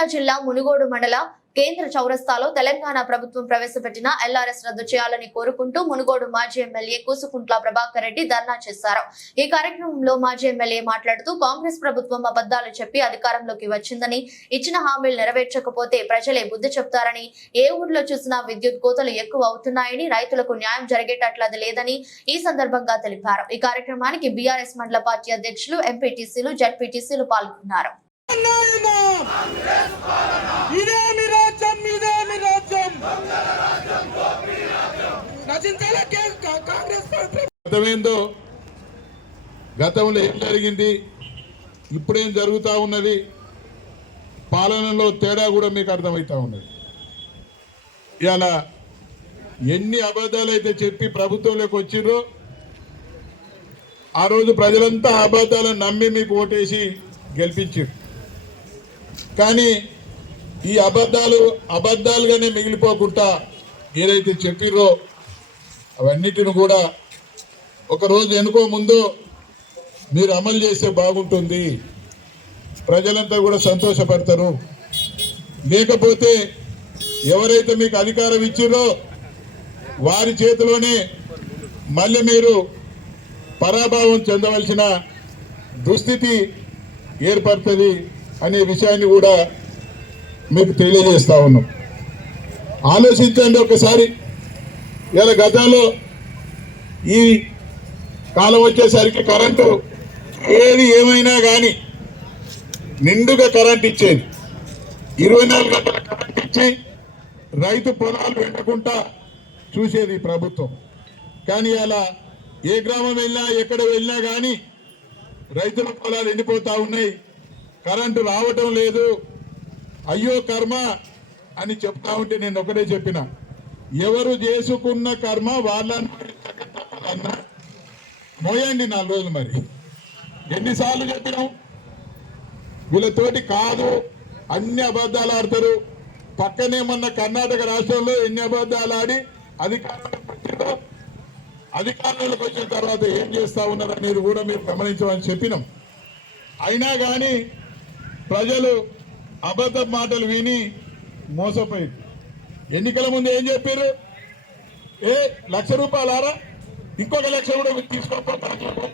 నల్గొండ జిల్లా మునుగోడు మండల కేంద్ర చౌరస్తాలో తెలంగాణ ప్రభుత్వం ప్రవేశపెట్టిన ఎల్ఆర్ఎస్ రద్దు చేయాలని కోరుకుంటూ మునుగోడు మాజీ ఎమ్మెల్యే కూసుకుంట్ల ప్రభాకర్ రెడ్డి ధర్నా చేశారు। ఈ కార్యక్రమంలో మాజీ ఎమ్మెల్యే మాట్లాడుతూ కాంగ్రెస్ ప్రభుత్వం అబద్ధాలు చెప్పి అధికారంలోకి వచ్చిందని, ఇచ్చిన హామీలు నెరవేర్చకపోతే ప్రజలే బుద్ధి చెప్తారని, ఏ ఊర్లో చూసినా విద్యుత్ కోతలు ఎక్కువ అవుతున్నాయని, రైతులకు న్యాయం జరిగేటట్లది లేదని ఈ సందర్భంగా తెలిపారు। ఈ కార్యక్రమానికి బీఆర్ఎస్ మండల పార్టీ అధ్యక్షులు, ఎంపీటీసీలు, జడ్పీటీసీలు పాల్గొన్నారు। గతంలో ఏం జరిగింది, ఇప్పుడేం జరుగుతూ ఉన్నది, పాలనలో తేడా కూడా మీకు అర్థమవుతా ఉన్నది। ఇలా ఎన్ని అబద్ధాలు అయితే చెప్పి ప్రభుత్వంలోకి వచ్చిర్రో ఆ రోజు ప్రజలంతా అబద్ధాలను నమ్మి మీకు ఓటేసి గెలిపించారు। కానీ ఈ అబద్ధాలుగానే మిగిలిపోకుండా ఏదైతే చెప్పిర్రో అవన్నిటిని కూడా ఒకరోజు వెనుకో ముందు మీరు అమలు చేస్తే బాగుంటుంది, ప్రజలంతా కూడా సంతోషపడతారు। లేకపోతే ఎవరైతే మీకు అధికారం ఇచ్చిర్రో వారి చేతిలోనే మళ్ళీ మీరు పరాభవం చెందవలసిన దుస్థితి ఏర్పడుతుంది అనే విషయాన్ని కూడా మీకు తెలియజేస్తా ఉన్నాం। ఆలోచించండి ఒకసారి। ఇలా గతంలో ఈ కాలం వచ్చేసరికి కరెంటు ఏది ఏమైనా కానీ నిండుగా కరెంట్ ఇచ్చేది, 24 గంటల కరెంట్ ఇచ్చి రైతు పొలాలు ఎండకుండా చూసేది ప్రభుత్వం। కానీ అలా ఏ గ్రామం వెళ్ళినా ఎక్కడ వెళ్ళినా కానీ రైతుల పొలాలు ఎండిపోతూ ఉన్నాయి, కరెంటు రావటం లేదు, అయ్యో కర్మ అని చెప్తా ఉంటే నేను ఒకటే చెప్పిన, ఎవరు చేసుకున్న కర్మ వాళ్ళని మోయండి 4 రోజులు। మరి ఎన్నిసార్లు చెప్పినాం, వీళ్ళతోటి కాదు, అన్ని అబద్ధాలు ఆడతారు। పక్కనే మొన్న కర్ణాటక రాష్ట్రంలో ఎన్ని అబద్ధాలు ఆడి అధికారంలోకి వచ్చిన తర్వాత ఏం చేస్తా ఉన్నారు అనేది కూడా మీరు గమనించమని చెప్పినాం। అయినా కానీ ప్రజలు అబద్ధ మాటలు విని మోసపోయింది। ఎన్నికల ముందు ఏం చెప్పారు, 1,00,000 రూపాయలు ఆరా ఇంకొక 1,00,000 కూడా తీసుకోకపోతారు।